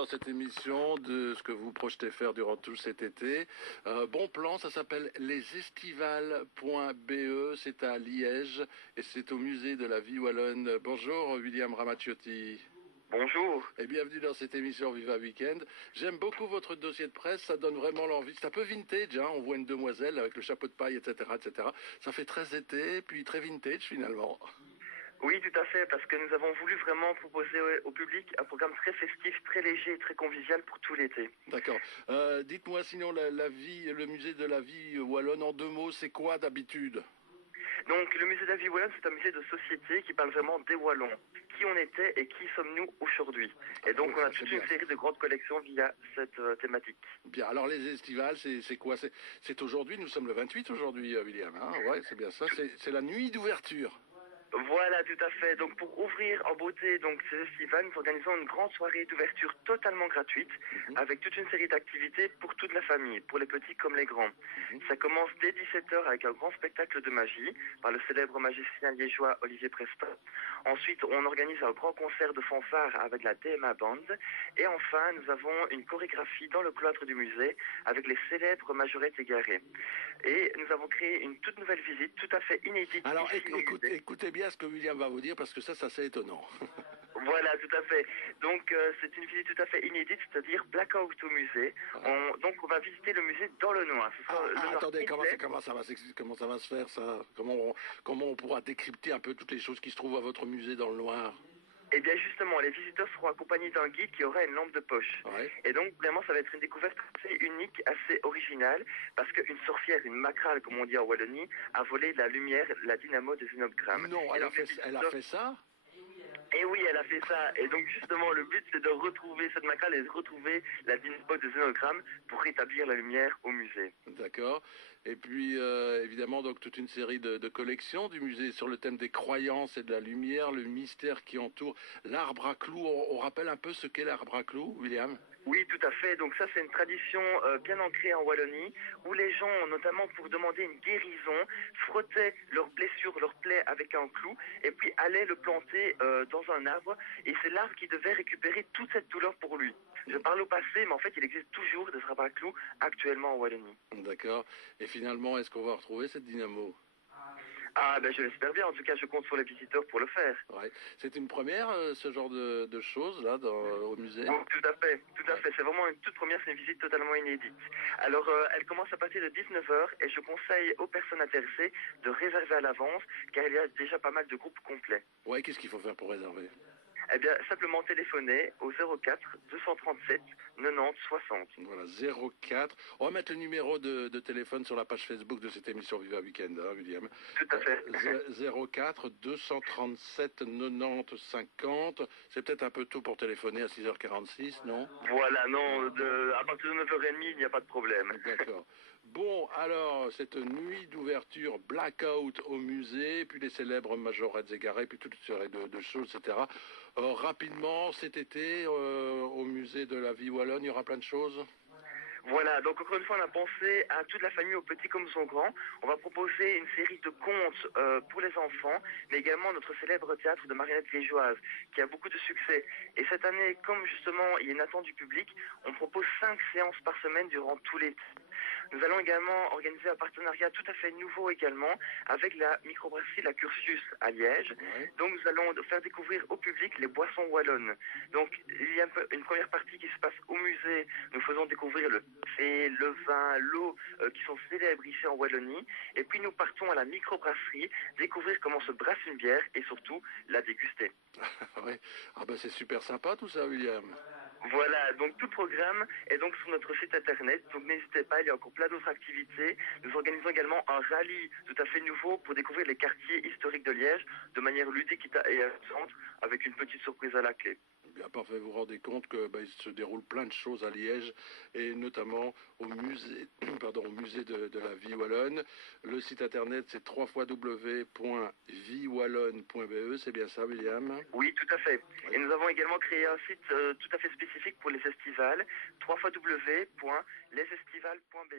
dans cette émission de ce que vous projetez faire durant tout cet été. Bon plan, ça s'appelle lesestivales.be, c'est à Liège et c'est au musée de la vie wallonne. Bonjour William Ramaciotti. Bonjour. Et bienvenue dans cette émission Viva Weekend. J'aime beaucoup votre dossier de presse, ça donne vraiment l'envie. C'est un peu vintage, hein, on voit une demoiselle avec le chapeau de paille, etc., etc. Ça fait très été, puis très vintage finalement. Oui, tout à fait, parce que nous avons voulu vraiment proposer au public un programme très festif, très léger et très convivial pour tout l'été. D'accord. Dites-moi sinon la vie, le musée de la vie wallonne en deux mots, c'est quoi d'habitude? Donc, le musée de la vie wallonne, c'est un musée de société qui parle vraiment des Wallons, qui on était et qui sommes-nous aujourd'hui. Et donc, on a toute une série de grandes collections via cette thématique. Bien, alors les estivales, c'est quoi? C'est aujourd'hui, nous sommes le 28 aujourd'hui, William, hein? Ouais, c'est bien ça, c'est la nuit d'ouverture. Voilà, tout à fait. Donc, pour ouvrir en beauté donc ces festivals, nous organisons une grande soirée d'ouverture totalement gratuite, avec toute une série d'activités pour toute la famille, pour les petits comme les grands. Ça commence dès 17h avec un grand spectacle de magie par le célèbre magicien liégeois Olivier Preston. Ensuite, on organise un grand concert de fanfare avec la DMA Band. Et enfin, nous avons une chorégraphie dans le cloître du musée avec les célèbres majorettes égarées. Et nous avons créé une toute nouvelle visite, tout à fait inédite. Alors, écoutez bien ce que William va vous dire, parce que ça c'est étonnant. Voilà, tout à fait. Donc, c'est une visite tout à fait inédite, c'est-à-dire blackout au musée. Donc, on va visiter le musée dans le noir. Attendez, comment ça va se faire, ça? Comment on pourra décrypter un peu toutes les choses qui se trouvent à votre musée dans le noir? Eh bien justement, les visiteurs seront accompagnés d'un guide qui aura une lampe de poche. Ouais. Et donc vraiment, ça va être une découverte assez unique, assez originale, parce qu'une sorcière, une macrale, comme on dit en Wallonie, a volé de la lumière, la dynamo de Zénogramme. Non, elle a fait ça? Et oui, elle a fait ça. Et donc justement, le but, c'est de retrouver cette macrale et de retrouver la dynamo de Zénogramme pour rétablir la lumière au musée. D'accord. Et puis, évidemment, donc toute une série de collections du musée sur le thème des croyances et de la lumière, le mystère qui entoure l'arbre à clous. On rappelle un peu ce qu'est l'arbre à clous, William? Oui, tout à fait. Donc ça, c'est une tradition bien ancrée en Wallonie, où les gens, notamment pour demander une guérison, frottaient leurs blessures, leurs plaies avec un clou, et puis allaient le planter dans un arbre. Et c'est l'arbre qui devait récupérer toute cette douleur pour lui. Je parle au passé, mais en fait, il existe toujours des arbres à clous actuellement en Wallonie. D'accord. Et finalement, est-ce qu'on va retrouver cette dynamo? Ah, ben je l'espère bien. En tout cas, je compte sur les visiteurs pour le faire. Ouais. C'est une première, ce genre de choses, là, au musée? Oui, tout à fait, tout à fait. C'est vraiment une toute première, c'est une visite totalement inédite. Alors, elle commence à partir de 19h et je conseille aux personnes intéressées de réserver à l'avance, car il y a déjà pas mal de groupes complets. Ouais, qu'est-ce qu'il faut faire pour réserver? Eh bien, simplement téléphoner au 04 237 90 60. Voilà, 04. On va mettre le numéro de téléphone sur la page Facebook de cette émission Viva Weekend, hein, William. Tout à fait. 04 237 90 50. C'est peut-être un peu tôt pour téléphoner à 6h46, non? Voilà, non, à partir de 9h30, il n'y a pas de problème. D'accord. Bon, alors, cette nuit d'ouverture blackout au musée, puis les célèbres majorettes égarées, puis toute une série de choses, etc. Rapidement, cet été, au musée de la vie wallonne, il y aura plein de choses. Voilà, donc encore une fois, on a pensé à toute la famille, aux petits comme aux grands. On va proposer une série de contes pour les enfants, mais également notre célèbre théâtre de marionnettes liégeoises, qui a beaucoup de succès. Et cette année, comme justement il y a une attente du public, on propose 5 séances par semaine durant tout l'été. Nous allons également organiser un partenariat tout à fait nouveau également avec la microbrasserie La Cursus à Liège. Ouais. Donc nous allons faire découvrir au public les boissons wallonnes. Donc il y a une première partie qui se passe au musée. Nous faisons découvrir le café, le vin, l'eau qui sont célèbres ici en Wallonie. Et puis nous partons à la microbrasserie découvrir comment se brasse une bière et surtout la déguster. Ouais. Ah ben c'est super sympa tout ça, William. Voilà, donc tout le programme est donc sur notre site internet, donc n'hésitez pas, il y a encore plein d'autres activités. Nous organisons également un rallye tout à fait nouveau pour découvrir les quartiers historiques de Liège de manière ludique et amusante, avec une petite surprise à la clé. Bien parfait, vous vous rendez compte que il se déroule plein de choses à Liège et notamment au musée, pardon, au musée de la vie wallonne. Le site internet c'est www.viewallonne.be, c'est bien ça, William? Oui, tout à fait. Oui. Et nous avons également créé un site tout à fait spécifique pour les festivals, www.lesestivales.be.